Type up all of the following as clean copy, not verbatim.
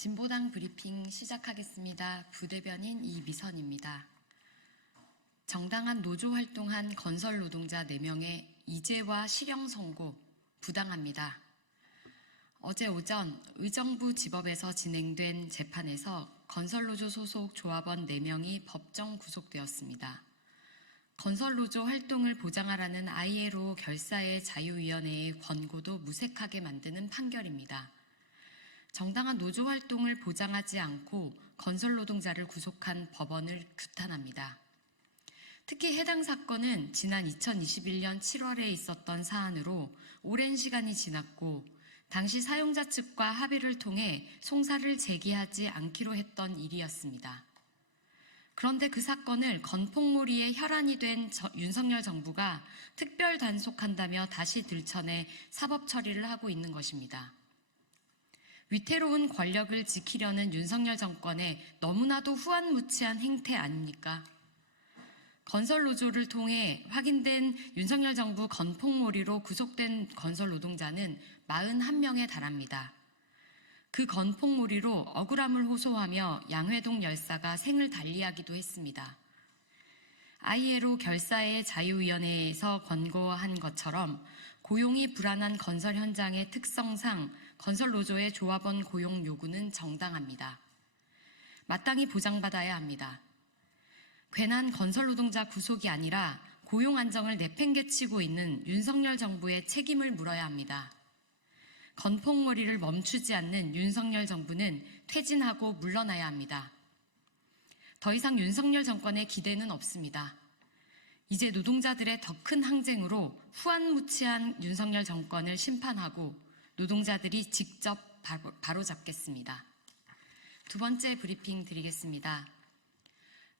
진보당 브리핑 시작하겠습니다. 부대변인 이미선입니다. 정당한 노조 활동한 건설 노동자 4명의 이재화 실형 선고 부당합니다. 어제 오전 의정부 지법에서 진행된 재판에서 건설노조 소속 조합원 4명이 법정 구속되었습니다. 건설노조 활동을 보장하라는 ILO 결사의 자유위원회의 권고도 무색하게 만드는 판결입니다. 정당한 노조 활동을 보장하지 않고 건설 노동자를 구속한 법원을 규탄합니다. 특히 해당 사건은 지난 2021년 7월에 있었던 사안으로 오랜 시간이 지났고 당시 사용자 측과 합의를 통해 송사를 제기하지 않기로 했던 일이었습니다. 그런데 그 사건을 건폭몰이의 혈안이 된 윤석열 정부가 특별 단속한다며 다시 들춰내 사법 처리를 하고 있는 것입니다. 위태로운 권력을 지키려는 윤석열 정권의 너무나도 후안무치한 행태 아닙니까? 건설노조를 통해 확인된 윤석열 정부 건폭몰이로 구속된 건설 노동자는 41명에 달합니다. 그 건폭몰이로 억울함을 호소하며 양회동 열사가 생을 달리하기도 했습니다. ILO 결사의 자유위원회에서 권고한 것처럼 고용이 불안한 건설 현장의 특성상 건설노조의 조합원 고용 요구는 정당합니다. 마땅히 보장받아야 합니다. 괜한 건설노동자 구속이 아니라 고용 안정을 내팽개치고 있는 윤석열 정부의 책임을 물어야 합니다. 건폭몰이를 멈추지 않는 윤석열 정부는 퇴진하고 물러나야 합니다. 더 이상 윤석열 정권의 기대는 없습니다. 이제 노동자들의 더 큰 항쟁으로 후안무치한 윤석열 정권을 심판하고 노동자들이 직접 바로잡겠습니다. 두 번째 브리핑 드리겠습니다.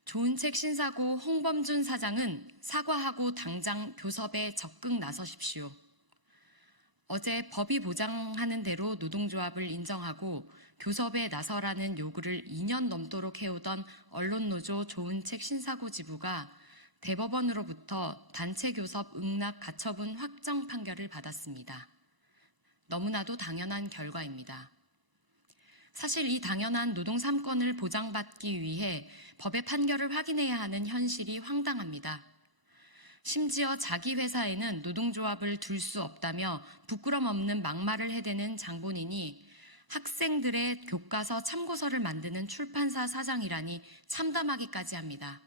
좋은책 신사고 홍범준 사장은 사과하고 당장 교섭에 적극 나서십시오. 어제 법이 보장하는 대로 노동조합을 인정하고 교섭에 나서라는 요구를 2년 넘도록 해오던 언론노조 좋은책 신사고 지부가 대법원으로부터 단체 교섭 응낙 가처분 확정 판결을 받았습니다. 너무나도 당연한 결과입니다. 사실 이 당연한 노동 3권을 보장받기 위해 법의 판결을 확인해야 하는 현실이 황당합니다. 심지어 자기 회사에는 노동조합을 둘 수 없다며 부끄럼 없는 막말을 해대는 장본인이 학생들의 교과서 참고서를 만드는 출판사 사장이라니 참담하기까지 합니다.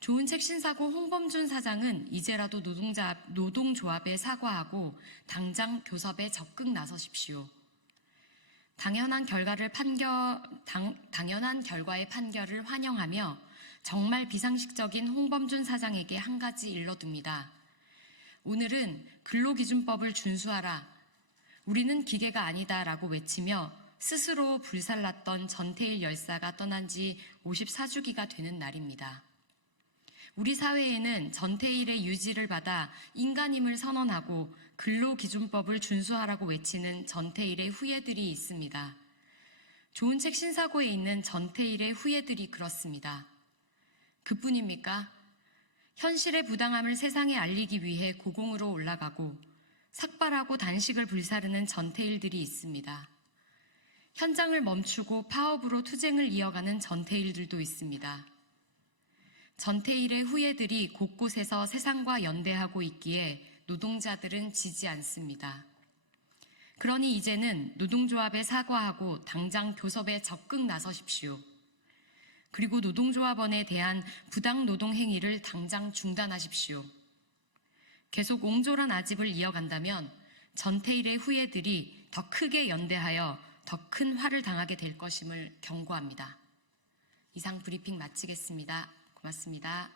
좋은책 신사고 홍범준 사장은 이제라도 노동조합에 사과하고 당장 교섭에 적극 나서십시오. 당연한 결과의 판결을 환영하며 정말 비상식적인 홍범준 사장에게 한 가지 일러둡니다. 오늘은 근로기준법을 준수하라. 우리는 기계가 아니다 라고 외치며 스스로 불살랐던 전태일 열사가 떠난 지 54주기가 되는 날입니다. 우리 사회에는 전태일의 유지를 받아 인간임을 선언하고 근로기준법을 준수하라고 외치는 전태일의 후예들이 있습니다. 좋은책 신사고에 있는 전태일의 후예들이 그렇습니다. 그뿐입니까? 현실의 부당함을 세상에 알리기 위해 고공으로 올라가고 삭발하고 단식을 불사르는 전태일들이 있습니다. 현장을 멈추고 파업으로 투쟁을 이어가는 전태일들도 있습니다. 전태일의 후예들이 곳곳에서 세상과 연대하고 있기에 노동자들은 지지 않습니다. 그러니 이제는 노동조합에 사과하고 당장 교섭에 적극 나서십시오. 그리고 노동조합원에 대한 부당 노동 행위를 당장 중단하십시오. 계속 옹졸한 아집을 이어간다면 전태일의 후예들이 더 크게 연대하여 더 큰 화를 당하게 될 것임을 경고합니다. 이상 브리핑 마치겠습니다. 고맙습니다.